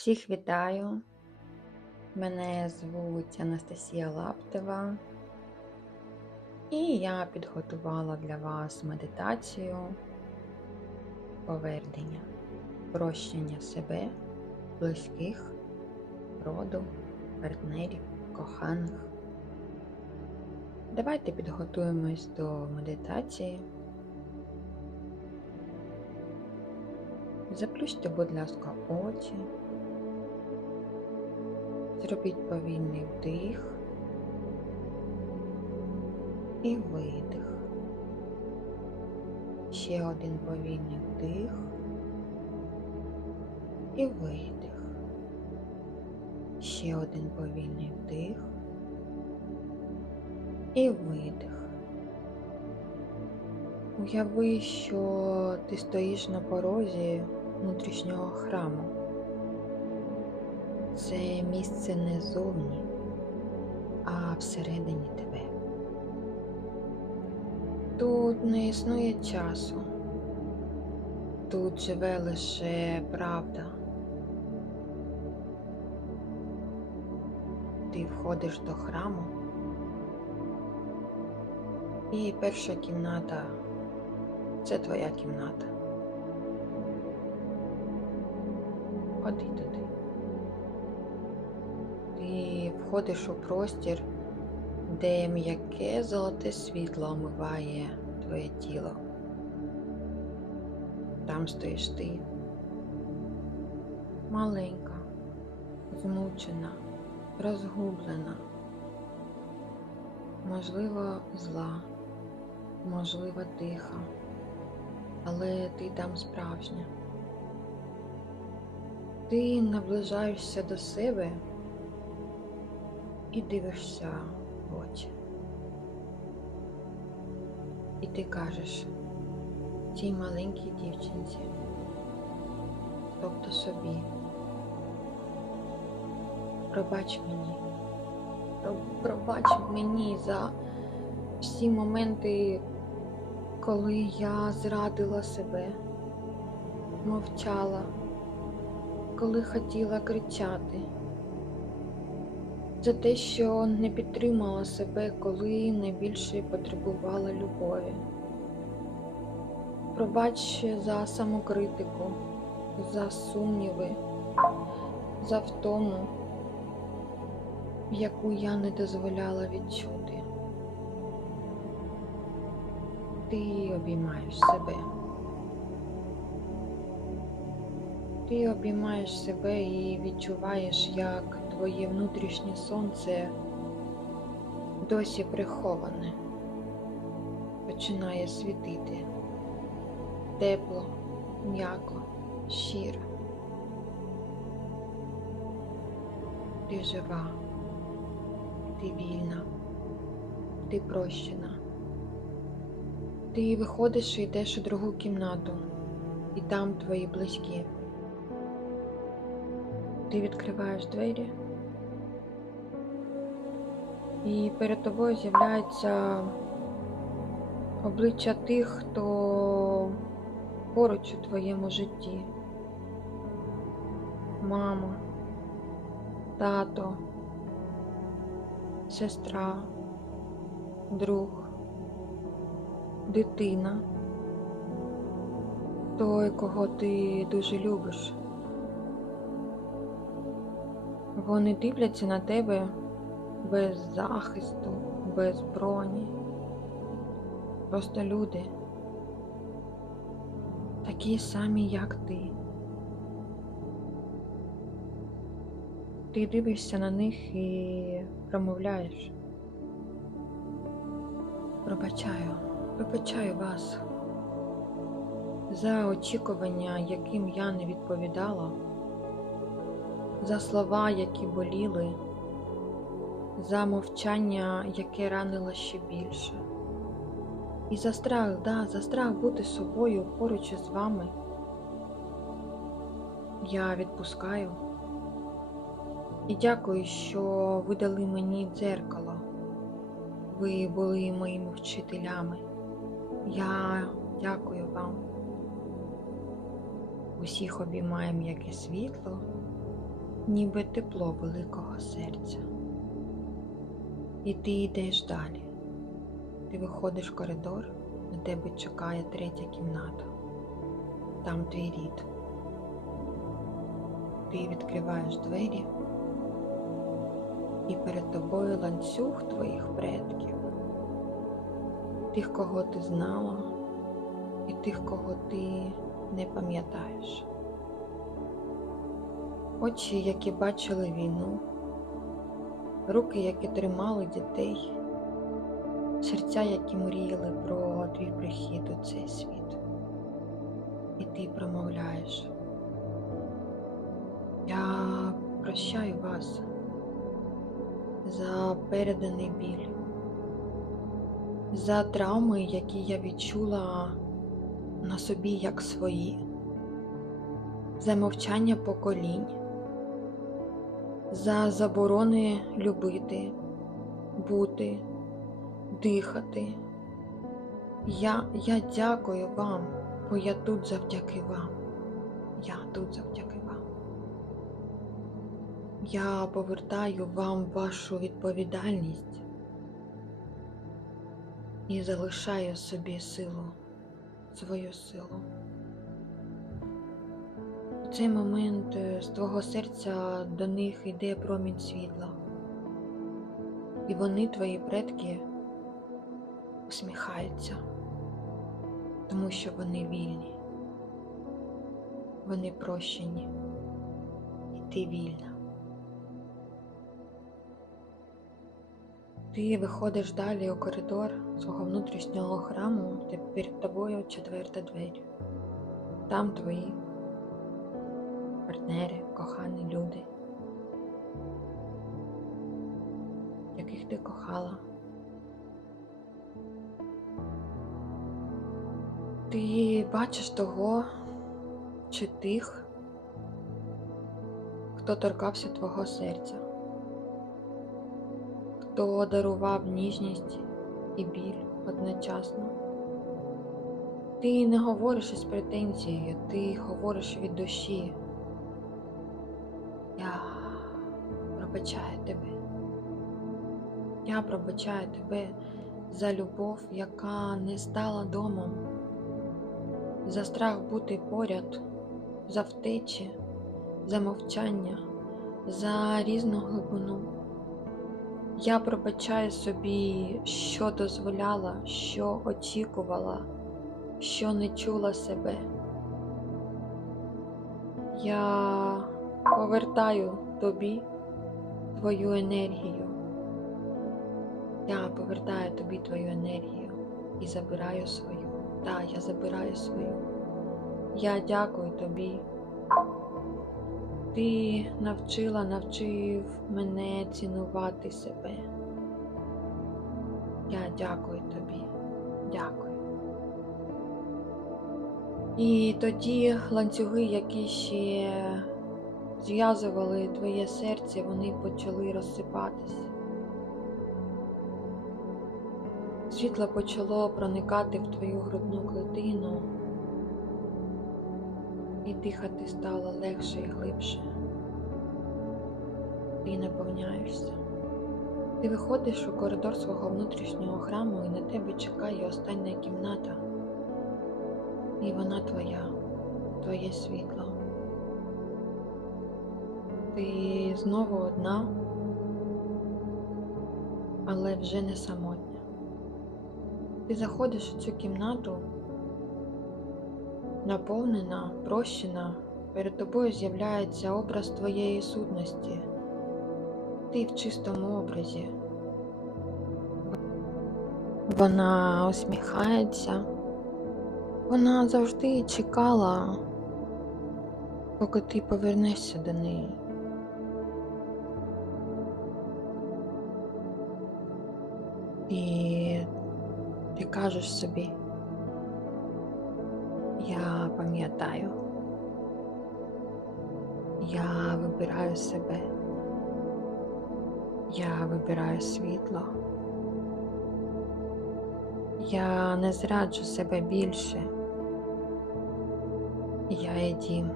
Всіх вітаю. Мене звуть Анастасія Лаптева, і я підготувала для вас медитацію повернення, прощення себе, близьких, роду, партнерів, коханих. Давайте підготуємось до медитації. Заплющте, будь ласка, очі. Зробіть повільний вдих і видих. Ще один повільний вдих і видих. Ще один повільний вдих і видих. Уяви, що ти стоїш на порозі внутрішнього храму. Це місце не зовні, а всередині тебе. Тут не існує часу, тут живе лише правда. Ти входиш до храму, і перша кімната це твоя кімната. Ходи туди. Входиш у простір, де м'яке золоте світло омиває твоє тіло. Там стоїш ти, маленька, змучена, розгублена, можливо, зла, можливо, тиха, але ти там справжня. Ти наближаєшся до себе і дивишся в очі. І ти кажеш цій маленькій дівчинці, тобто собі, пробач мені, пробач мені за всі моменти, коли я зрадила себе, мовчала, коли хотіла кричати за те, що не підтримала себе, коли найбільше потребувала любові. Пробач за самокритику, за сумніви, за втому, яку я не дозволяла відчути. Ти обіймаєш себе. Ти обіймаєш себе і відчуваєш, як твоє внутрішнє сонце досі приховане, починає світити тепло, м'яко, щиро. Ти жива, ти вільна, ти прощена. Ти виходиш і йдеш у другу кімнату, і там твої близькі. Ти відкриваєш двері, і перед тобою з'являється обличчя тих, хто поруч у твоєму житті. Мама, тато, сестра, друг, дитина, той, кого ти дуже любиш. Вони дивляться на тебе без захисту, без броні. Просто люди, такі самі, як ти. Ти дивишся на них і промовляєш. Пробачаю, пробачаю вас за очікування, яким я не відповідала за слова, які боліли, за мовчання, яке ранило ще більше. І за страх, да, за страх бути собою поруч із вами. Я відпускаю і дякую, що ви дали мені дзеркало. Ви були моїми вчителями. Я дякую вам. Усіх обіймає м'яке світло ніби тепло великого серця. І ти йдеш далі. Ти виходиш в коридор, на тебе чекає третя кімната. Там твій рід. Ти відкриваєш двері, і перед тобою ланцюг твоїх предків, тих, кого ти знала, і тих, кого ти не пам'ятаєш. Очі, які бачили війну, руки, які тримали дітей, серця, які мріяли про твій прихід у цей світ. І ти промовляєш. Я прощаю вас за переданий біль, за травми, які я відчула на собі як свої, за мовчання поколінь, за заборони любити, бути, дихати. Я, я дякую вам, бо я тут завдяки вам. Я тут завдяки вам. Я повертаю вам вашу відповідальність і залишаю собі силу, свою силу. У цей момент е, з твого серця до них йде промінь світла, і вони, твої предки, усміхаються, тому що вони вільні, вони прощені, і ти вільна. Ти виходиш далі у коридор свого внутрішнього храму, де перед тобою четверта двері. Там твої партнери, кохані люди, яких ти кохала. Ти бачиш того чи тих, хто торкався твого серця хто дарував ніжність і біль одночасно. Ти не говориш із претензією, ти говориш від душі. Пробачаю тебе. Я пробачаю тебе за любов, яка не стала домом, за страх бути поряд, за втечі, за мовчання, за різну глибину. Я пробачаю собі, що дозволяла, що очікувала, що не чула себе. Я повертаю тобі твою енергію. Я повертаю тобі твою енергію і забираю свою. Так, я забираю свою. Я дякую тобі. Ти навчила, навчив мене цінувати себе. Я дякую тобі, дякую. І тоді ланцюги, які ще зв'язували твоє серце, вони почали розсипатись. Світло почало проникати в твою грудну клетину і дихати стало легше і глибше. Ти наповняєшся. Ти виходиш у коридор свого внутрішнього храму і на тебе чекає остання кімната. І вона твоя, твоє світло. Ти знову одна, але вже не самотня. Ти заходиш у цю кімнату наповнена, прощена, перед тобою з'являється образ твоєї сутності. Ти в чистому образі. Вона усміхається. Вона завжди чекала, поки ти повернешся до неї. Ти кажеш собі, я пам'ятаю, я вибираю себе, я вибираю світло, я не зраджу себе більше, я є дім,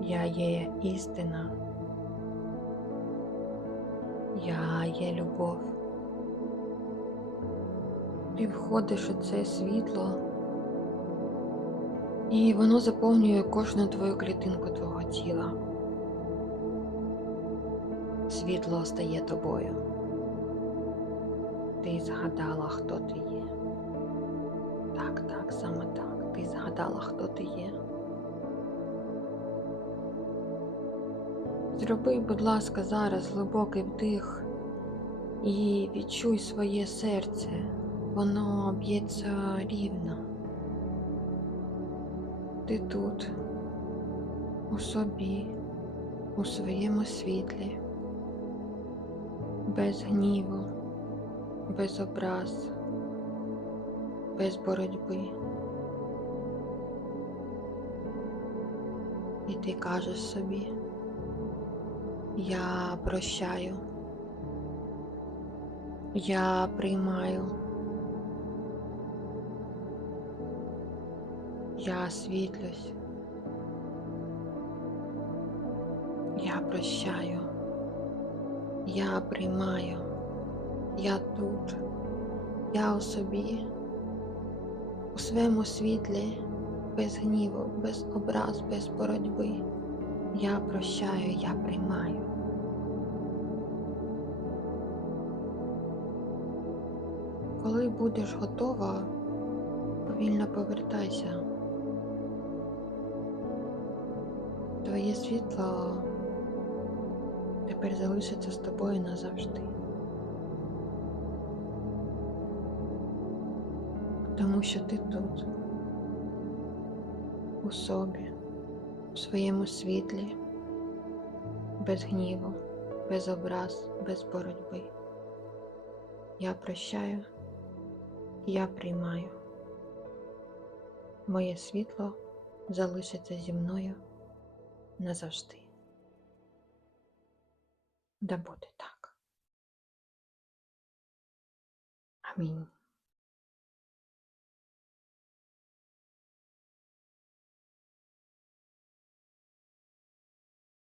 Я є істина. Я є любов. Ти входиш у це світло, і воно заповнює кожну твою клітинку твого тіла. Світло стає тобою. Ти згадала, хто ти є. Так, так, саме так. Ти згадала, хто ти є. Зроби, будь ласка, зараз глибокий вдих і відчуй своє серце. Воно б'ється рівно. Ти тут, у собі, у своєму світлі, без гніву, без образ, без боротьби. І ти кажеш собі, я прощаю, я приймаю, я світлюсь, я прощаю, я приймаю, я тут, я у собі, у своєму світлі, без гніву, без образ, без боротьби. Я прощаю, я приймаю. Коли будеш готова, повільно повертайся. Твоє світло тепер залишиться з тобою назавжди. Тому що ти тут, у собі, у своєму світлі, без гніву, без образ, без боротьби. Я прощаю, я приймаю. Моє світло залишиться зі мною назавжди. Да буде так. Амінь.